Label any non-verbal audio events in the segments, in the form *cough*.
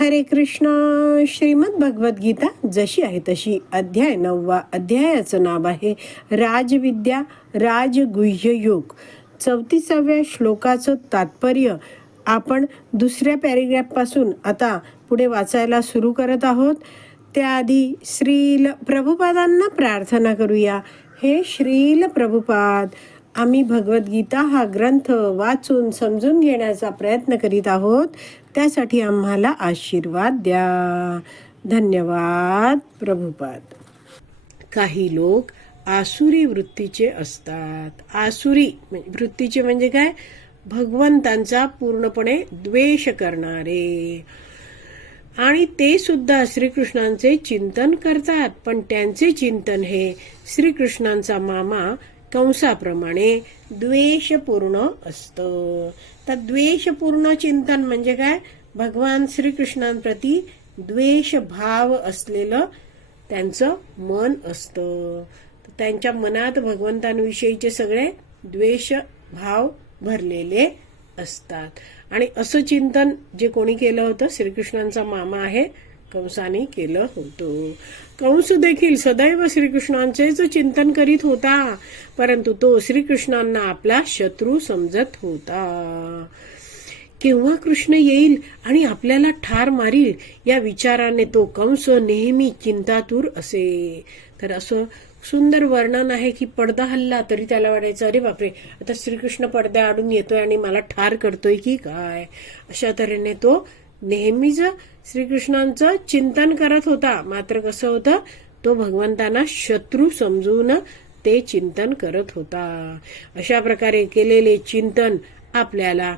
हरे कृष्ण. श्रीमद भगवद्गीता जशी आहे तशी अध्याय नववा अध्यायाचं नाव आहे राजविद्या राजगुह्य योग. चौतीसाव्या श्लोकाचं तात्पर्य आपण दुसऱ्या पॅरेग्राफपासून आता पुढे वाचायला सुरू करत आहोत. त्याआधी श्रील प्रभुपादांना प्रार्थना करूया. हे श्रील प्रभुपाद आम्ही भगवद्गीता हा ग्रंथ वाचून समजून घेण्याचा प्रयत्न करीत आहोत. त्यासाठी आम्हाला आशीर्वाद द्या. धन्यवाद प्रभुपाद. काही लोक आसुरी वृत्तीचे असतात. आसुरी म्हणजे- वृत्तीचे म्हणजे काय? भगवंतांचा पूर्णपणे द्वेष करणारे. आणि ते सुद्धा श्रीकृष्णांचे चिंतन करतात. पण त्यांचे चिंतन हे श्रीकृष्णांचा मामा कंसाप्रमाणे द्वेषपूर्ण असतं. तर द्वेषपूर्ण चिंतन म्हणजे काय? भगवान श्रीकृष्णांप्रती द्वेष भाव असलेलं त्यांचं मन असतं. तर त्यांच्या मनात भगवंतांविषयीचे सगळे द्वेष भाव भरलेले असतात. आणि असं चिंतन जे कोणी केलं होतं श्रीकृष्णांचा मामा आहे कंसाने केलं होतं. कंस देखील सदैव श्रीकृष्णांचेच चिंतन करीत होता परंतु तो श्रीकृष्णांना आपला शत्रू समजत होता. केव्हा कृष्ण येईल आणि आपल्याला ठार मारील या विचाराने तो कंस नेहमी चिंतातूर असे. तर असं सुंदर वर्णन आहे की पडदा हल्ला तरी त्याला वाटायचं अरे बापरे आता श्रीकृष्ण पडद्या आडून येतोय आणि मला ठार करतोय की काय? अशा तऱ्हेने तो नेहमीच श्रीकृष्णांचं चिंतन करत होता. मात्र कसं होतं? तो भगवंतांना शत्रू समजून ते चिंतन करत होता. अशा प्रकारे केलेले चिंतन आपल्याला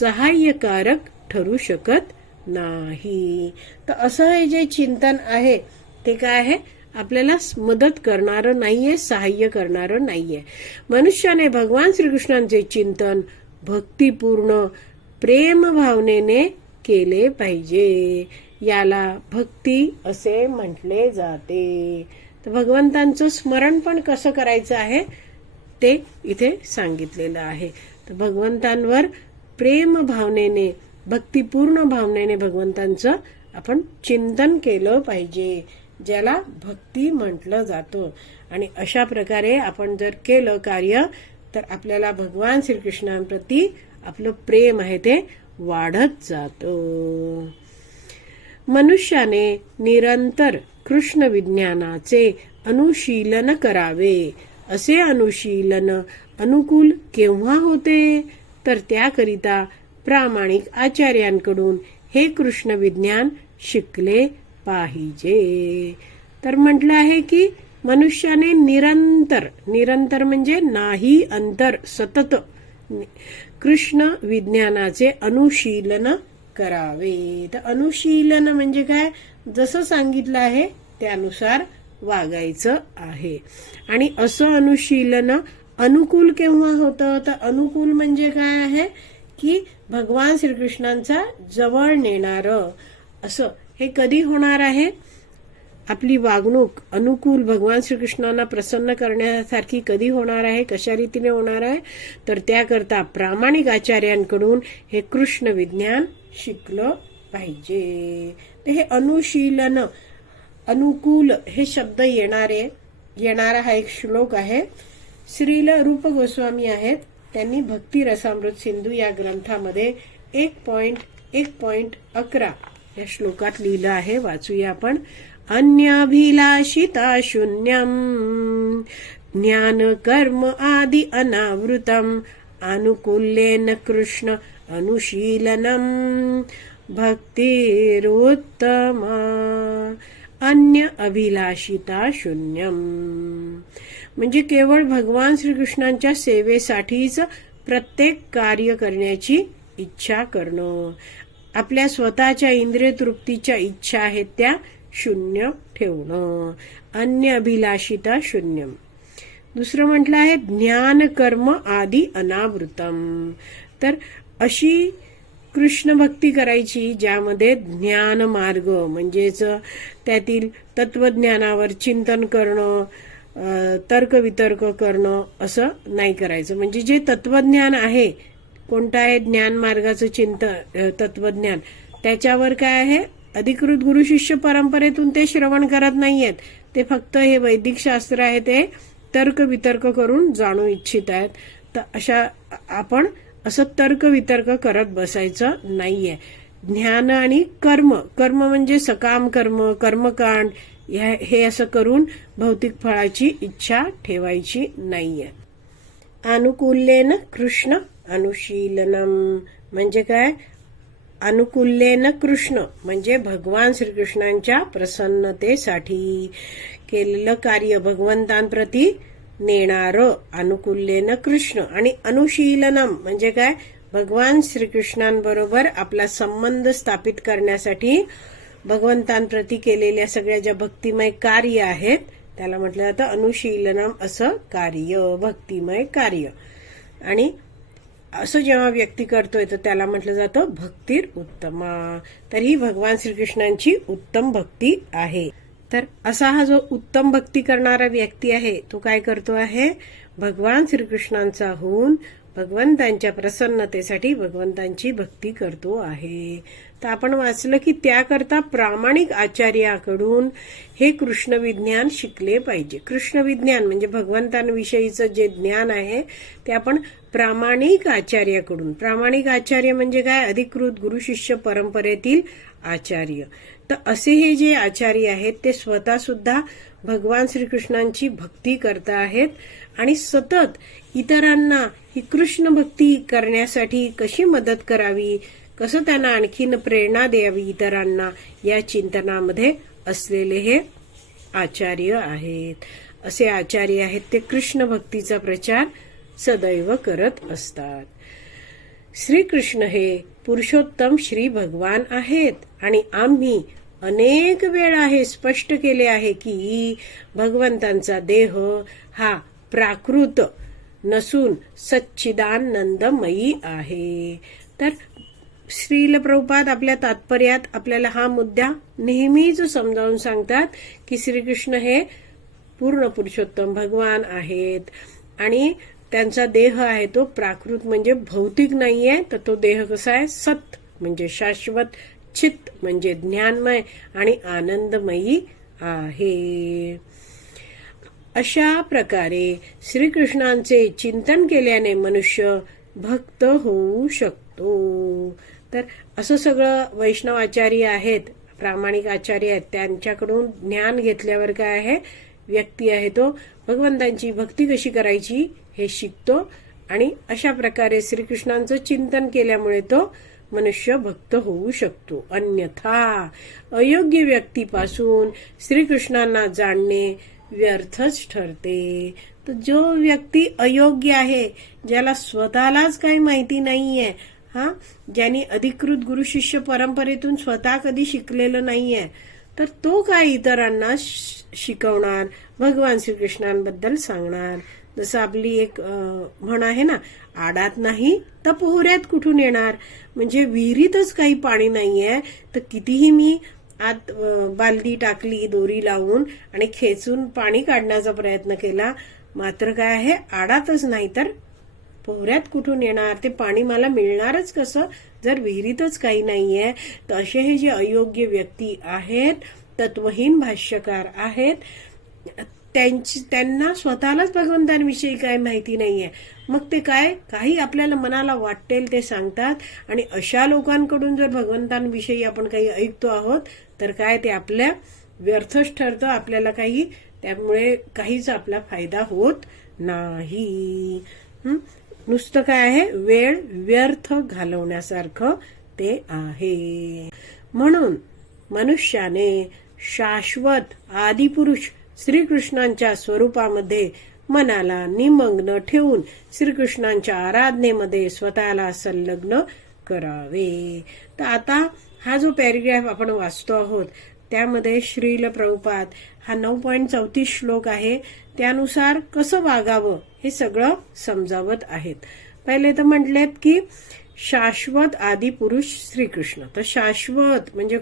सहाय्यकारक ठरू शकत नाही. तर असं हे जे चिंतन आहे ते काय आहे? आपल्याला मदत करणारं नाहीये सहाय्य करणारं नाहीये. मनुष्याने भगवान श्रीकृष्णांचे चिंतन भक्तिपूर्ण प्रेम भावनेने केले पाहिजे. याला भक्ती असे म्हटले जाते. तर भगवंतांचं स्मरण पण कसं करायचं आहे? ते इथे सांगितलेलं आहे. तर भगवंतांवर प्रेम भावनेने भक्तिपूर्ण भावनेने भगवंतांचं आपण चिंतन केलं पाहिजे ज्याला भक्ती म्हटलं जातं. आणि अशा प्रकारे आपण जर केलं कार्य तर आपल्याला भगवान श्रीकृष्णांप्रती आपलं प्रेम आहे ते वाढत जातं. मनुष्याने निरंतर कृष्ण विज्ञानाचे अनुशीलन करावे. असे अनुशीलन अनुकूल केव्हा होते? तर त्याकरिता प्रामाणिक आचार्यांकडून हे कृष्ण विज्ञान शिकले पाहिजे. तर म्हटलं आहे की मनुष्याने निरंतर निरंतर म्हणजे नाही अंतर सतत कृष्ण विज्ञानाचे अनुशीलन करावे. तर अनुशीलन म्हणजे काय? जसं सांगितलं आहे त्यानुसार वागायचं आहे. आणि असं अनुशीलन अनुकूल केव्हा होतं? तर अनुकूल म्हणजे काय आहे? की भगवान श्रीकृष्णांचा जवळ नेणार. असं हे कधी होणार आहे? आपली वागणूक अनुकूल भगवान श्रीकृष्णांना प्रसन्न करण्यासारखी कधी होणार आहे कशा रीतीने होणार आहे? तर त्याकरता प्रामाणिक आचार्यांकडून हे कृष्ण विज्ञान शिकलं पाहिजे. तर हे अनुशीलन अनुकूल हे शब्द येणारे येणारा हा एक श्लोक आहे. श्रील रूप गोस्वामी आहेत. त्यांनी भक्ती रसामृत सिंधू या ग्रंथामध्ये एक पॉइंट एक पॉइंट अकरा या श्लोकात लिहिलं आहे. वाचूया आपण. अन्याभिलाषिता शून्यम् ज्ञान कर्म आदि अनावृतम्। अनुकूल्येन कृष्ण अनुशीलनम्। भक्तिरोत्तमा। अन्य अभिलाषिता शून्यम म्हणजे केवळ भगवान श्रीकृष्णांच्या सेवेसाठीच प्रत्येक कार्य करण्याची इच्छा करणं. आपल्या स्वतःच्या इंद्रिय तृप्तीच्या इच्छा आहेत त्या शून्य ठेवणं. अन्य अभिलाषिता शून्यम. दुसरं म्हटलं आहे ज्ञान कर्म आदी अनावृतम. तर अशी कृष्ण भक्ती करायची ज्यामध्ये ज्ञान मार्ग म्हणजेच त्यातील तत्वज्ञानावर चिंतन करणं तर्कवितर्क करणं असं नाही करायचं. म्हणजे जे तत्वज्ञान आहे कोणतं आहे ज्ञान मार्गाचं चिंतन तत्वज्ञान त्याच्यावर काय आहे? अधिकृत गुरु शिष्य परंपरेतून ते श्रवण करत नाहीयेत. ते फक्त हे वैदिक शास्त्र आहे ते तर्क वितर्क करून जाणू इच्छित आहेत. तर अशा आपण असं तर्क वितर्क करत बसायचं नाहीये. ज्ञान आणि कर्म कर्म म्हणजे सकाम कर्म कर्मकांड ह्या- हे असं करून भौतिक फळाची इच्छा ठेवायची नाहीये. अनुकूल्येन कृष्ण अनुशीलनम. म्हणजे काय? अनुकूल्येन कृष्ण म्हणजे भगवान श्रीकृष्णांच्या प्रसन्नतेसाठी केलेलं कार्य भगवंतांप्रती नेणार अनुकूल्येन कृष्ण. आणि अनुशीलनम म्हणजे काय? भगवान श्रीकृष्णांबरोबर आपला संबंध स्थापित करण्यासाठी भगवंतांप्रती केलेल्या सगळ्या ज्या भक्तिमय कार्य आहेत त्याला म्हटलं जातं अनुशीलनम असं कार्य भक्तिमय कार्य. आणि असं जेव्हा व्यक्ती करतोय तर त्याला म्हटलं जातं भक्तीर उत्तमा. तर ही भगवान श्रीकृष्णांची उत्तम भक्ती आहे. तर असा हा जो उत्तम भक्ती करणारा व्यक्ती आहे तो काय करतो आहे? भगवान श्रीकृष्णांचा होऊन भगवंतांच्या प्रसन्नतेसाठी भगवंतांची भक्ती करतो आहे. तर आपण वाचलं की त्याकरता प्रामाणिक आचार्याकडून हे कृष्णविज्ञान शिकले पाहिजे. कृष्णविज्ञान म्हणजे भगवंतांविषयीचं जे ज्ञान आहे ते आपण प्रामाणिक आचार्याकडून. प्रामाणिक आचार्य म्हणजे काय? अधिकृत गुरु शिष्य परंपरेतील आचार्य. तर असे हे जे आचार्य आहेत ते स्वतः सुद्धा भगवान श्रीकृष्णांची भक्ती करत आहेत आणि सतत इतरांना ही कृष्ण भक्ती करण्यासाठी कशी मदत करावी? कसं त्यांना आणखीन प्रेरणा द्यावी इतरांना? या चिंतनामध्ये असलेले हे आचार्य आहेत. असे आचार्य आहेत ते कृष्ण भक्तीचा प्रचार सदैव करत असतात. श्रीकृष्ण हे पुरुषोत्तम श्री भगवान आहेत आणि आम्ही अनेक वेळा हे स्पष्ट केले आहे की भगवंतांचा देह हा प्राकृत नसून सच्चिदानंदमयी आहे. तर श्रील प्रभुपाद आपल्या तात्पर्यात आपल्याला हा मुद्दा नेहमीच समजावून सांगतात की श्रीकृष्ण हे पूर्ण पुरुषोत्तम भगवान आहेत. आणि त्यांचा देह आहे तो प्राकृत म्हणजे भौतिक नाहीये तर तो देह कसा आहे? सत म्हणजे शाश्वत चित म्हणजे ज्ञानमय आणि आनंदमयी आहे. अशा प्रकारे श्रीकृष्णांचे चिंतन केल्याने मनुष्य भक्त होऊ शकतो. तर असं सगळं वैष्णव आचार्य आहेत प्रामाणिक आचार्य आहेत त्यांच्याकडून ज्ञान घेतल्यावर काय आहे? व्यक्ती आहे तो. भगवंतांची भक्ती कशी करायची हे शिकतो. आणि अशा प्रकारे श्रीकृष्णांचं चिंतन केल्यामुळे तो मनुष्य भक्त होऊ शकतो. अन्यथा अयोग्य व्यक्तीपासून श्रीकृष्णांना जाणणे व्यर्थच ठरते. तर जो व्यक्ती अयोग्य आहे ज्याला स्वतःलाच काही माहिती नाहीये हा? ज्यांनी अधिकृत गुरु शिष्य परंपरेतून स्वतः कधी शिकलेलं नाहीये. तर तो काय इतरांना श- शिकवणार? भगवान श्रीकृष्णांबद्दल सांगणार. जसं आपली एक म्हण आहे ना आडात नाही तर पोहऱ्यात कुठून येणार? म्हणजे विहिरीतच काही पाणी नाहीये. तर कितीही मी आत बालदी टाकली दोरी लावून आणि खेचून पाणी काढण्याचा प्रयत्न केला मात्र काय आहे? आडातच नाही तर पोहऱ्यात कुठून येणार? ते पाणी मला मिळणारच कसं? जर विहिरीतच काही नाहीये तर असे हे जे अयोग्य व्यक्ती आहेत तत्वहीन भाष्यकार आहेत त्यांची त्यांना स्वतःलाच भगवंतांविषयी काय माहिती नाहीये. मग ते काय? काही आपल्याला मनाला वाटेल ते सांगतात. आणि अशा लोकांकडून जर भगवंतांविषयी आपण काही ऐकतो आहोत तर काय ते आपल्या व्यर्थच ठरतं आपल्याला काही त्यामुळे काहीच आपला फायदा होत नाही. नुसतं काय आहे? वेळ व्यर्थ घालवण्यासारखं ते आहे. म्हणून मनुष्याने शाश्वत आदिपुरुष श्रीकृष्णांच्या स्वरूपामध्ये मनाला निमग्न ठेवून श्रीकृष्णांच्या आराधनेमध्ये स्वतःला संलग्न करावे. तर आता हा जो पॅरेग्राफ आपण वाचतो आहोत त्यामध्ये श्रील प्रभुपाद. हा नऊ पॉईंट चौतीस श्लोक आहे. त्यानुसार कसं वागावं हे सगळं समजावत आहेत. पहिले तर म्हटलेत की शाश्वत आदी पुरुष श्रीकृष्ण. तर शाश्वत म्हणजे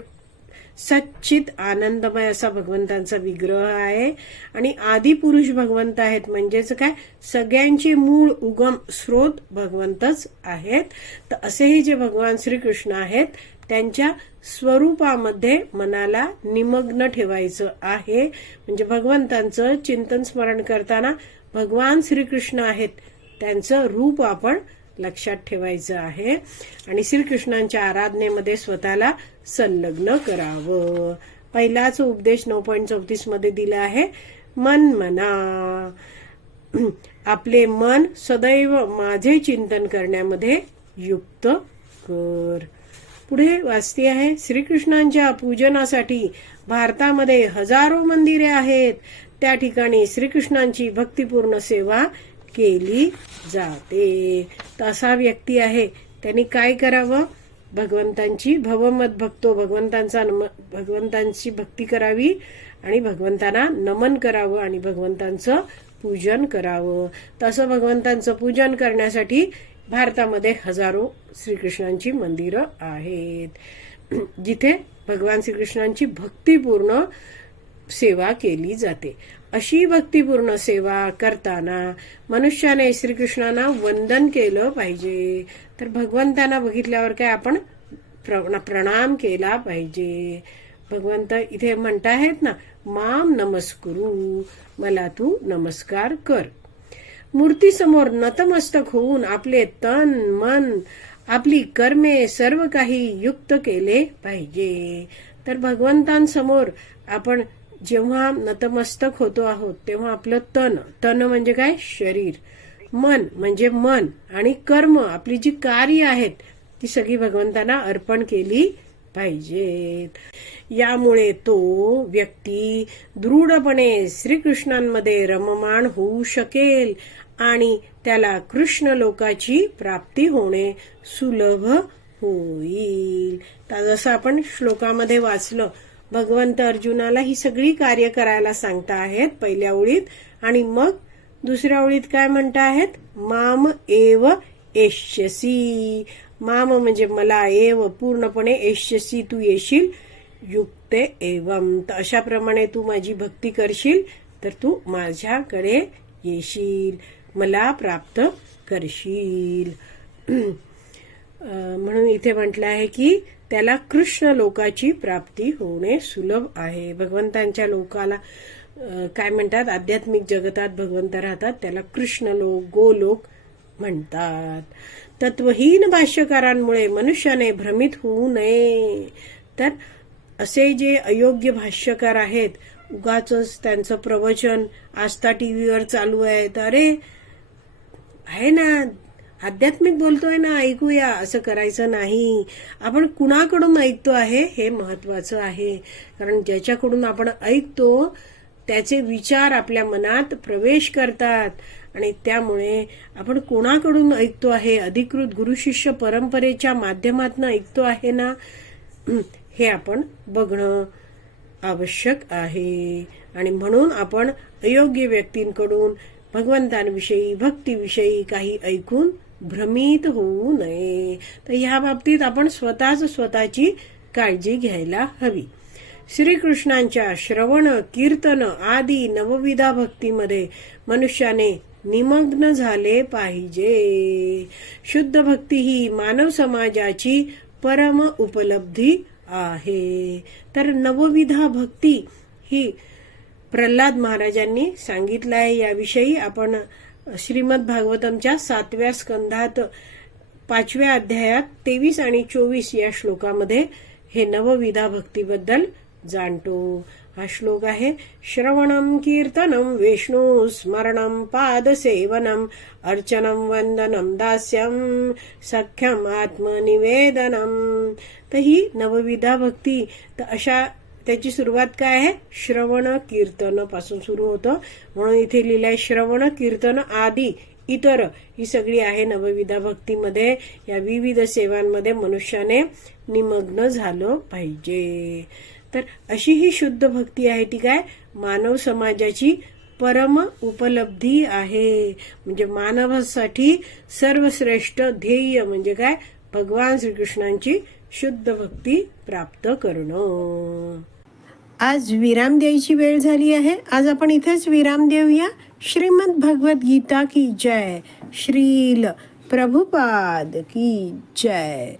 सच्चित आनंदमय असा भगवंतांचा विग्रह आहे. आणि आदी पुरुष भगवंत आहेत म्हणजेच काय? सगळ्यांचे मूळ उगम स्रोत भगवंतच आहेत. तर असेही जे भगवान श्रीकृष्ण आहेत त्यांच्या स्वरूपामध्ये मनाला निमग्न ठेवायचं आहे. म्हणजे भगवंतांचं चिंतन स्मरण करताना भगवान श्रीकृष्ण आहेत त्यांचं रूप आपण लक्षात ठेवायचं आहे. आणि श्रीकृष्णांच्या आराधनेमध्ये स्वतःला संलग्न करावं. पहिलाच उपदेश नऊ पॉईंट चौतीसमध्ये दिला आहे मन मना. आपले मन सदैव माझे चिंतन करण्यामध्ये युक्त कर. पुढे वाचते आहे श्रीकृष्णांच्या पूजनासाठी भारतामध्ये हजारो मंदिरे आहेत. त्या ठिकाणी श्रीकृष्णांची भक्तिपूर्ण सेवा केली जाते. तसा व्यक्ती आहे. त्यांनी काय करावं? भगवंतांची भवमत भक्तो भगवंतांचा नम भगवंतांची भक्ती करावी आणि भगवंतांना नमन करावं आणि भगवंतांचं पूजन करावं. तसं भगवंतांचं पूजन करण्यासाठी भारतामध्ये हजारो श्रीकृष्णांची मंदिरं आहेत. जिथे भगवान श्रीकृष्णांची भक्तिपूर्ण सेवा केली जाते. अशी भक्तिपूर्ण सेवा करताना मनुष्याने श्रीकृष्णांना वंदन केलं पाहिजे. तर भगवंतांना बघितल्यावर काय आपण प्र- प्रणाम केला पाहिजे. भगवंत इथे म्हणताहेत ना माम नमस्कुरू मला तू नमस्कार कर. मूर्तीसमोर नतमस्तक होऊन आपले तन मन आपली कर्मे सर्व काही युक्त केले पाहिजे. तर भगवंतांसमोर आपण जेव्हा नतमस्तक होतो आहोत तेव्हा आपलं तन तन म्हणजे काय? शरीर. मन म्हणजे मन आणि कर्म आपली जी कार्य आहेत ती सगळी भगवंतांना अर्पण केली पाहिजेत. यामुळे तो व्यक्ती दृढपणे श्रीकृष्णांमध्ये रममाण होऊ शकेल. आणि त्याला कृष्ण लोकाची प्राप्ती होणे सुलभ होईल. तर जसं आपण श्लोकामध्ये वाचलं भगवंत अर्जुनाला ही सगळी कार्य करायला सांगता आहेत पहिल्या ओळीत आणि मग दुसऱ्या ओळीत काय म्हणता आहेत? माम एव एष्यसी. माम म्हणजे मला एव पूर्णपणे एष्यसी तू येशील युक्ते एवम तर अशाप्रमाणे तू माझी भक्ती करशील तर तू माझ्याकडे येशील. मला प्राप्त करशील. *clears throat* म्हणून इथे म्हटलं आहे की त्याला कृष्ण लोकाची प्राप्ती होणे सुलभ आहे. भगवंतांच्या लोकाला काय म्हणतात? आध्यात्मिक जगतात भगवंत राहतात त्याला कृष्ण लोक गोलोक म्हणतात. तत्वहीन भाष्यकारांमुळे मनुष्याने भ्रमित होऊ नये. तर असे जे अयोग्य भाष्यकार आहेत उगाच त्यांचं प्रवचन आस्था टीव्हीवर चालू आहे. तर अरे आहे ना. आध्यात्मिक बोलतोय ना ऐकूया असं करायचं नाही. आपण कुणाकडून ऐकतो आहे हे महत्वाचं आहे. कारण ज्याच्याकडून आपण ऐकतो त्याचे विचार आपल्या मनात प्रवेश करतात. आणि त्यामुळे आपण कोणाकडून ऐकतो आहे अधिकृत गुरुशिष्य परंपरेच्या माध्यमातून ऐकतो आहे ना हे आपण बघणं आवश्यक आहे. आणि म्हणून आपण अयोग्य व्यक्तींकडून भगवंतांविषयी भक्तीविषयी काही ऐकून भ्रमित होऊ नये. तर ह्या बाबतीत आपण स्वतःच स्वतःची काळजी घ्यायला हवी. श्रीकृष्णांच्या श्रवण कीर्तन आदी नवविधा भक्तीमध्ये मनुष्याने निमग्न झाले पाहिजे. शुद्ध भक्ती ही मानव समाजाची परम उपलब्धी आहे. तर नवविधा भक्ती ही प्रल्हाद महाराजांनी सांगितलं आहे याविषयी आपण श्रीमद भागवतमच्या सातव्या स्कंधात पाचव्या अध्यायात तेवीस आणि चोवीस या श्लोकामध्ये हे नवविधा भक्तीबद्दल जाणतो. हा श्लोक आहे श्रवणम कीर्तनम विष्णू स्मरणम पादसेवनम अर्चनम वंदनम दास्यम सख्यम आत्मनिवेदनम तर ही नवविधा भक्ती तर अशा त्याची सुरुवात काय आहे? श्रवण कीर्तनपासून सुरू होतं. म्हणून इथे लिहिलंय श्रवण कीर्तन आदी इतर ही सगळी आहे नवविधा भक्तीमध्ये. या विविध सेवांमध्ये मनुष्याने निमग्न झालं पाहिजे. तर अशी ही शुद्ध भक्ती आहे ती काय? मानव समाजाची परम उपलब्धी आहे. म्हणजे मानवासाठी सर्वश्रेष्ठ ध्येय म्हणजे काय? भगवान श्रीकृष्णांची शुद्ध भक्ती प्राप्त करणं. आज विराम द्यायची वेळ झाली आहे. आज आपण इथेच विराम देऊया. श्रीमद भगवत गीता की जय. श्रील प्रभुपाद की जय.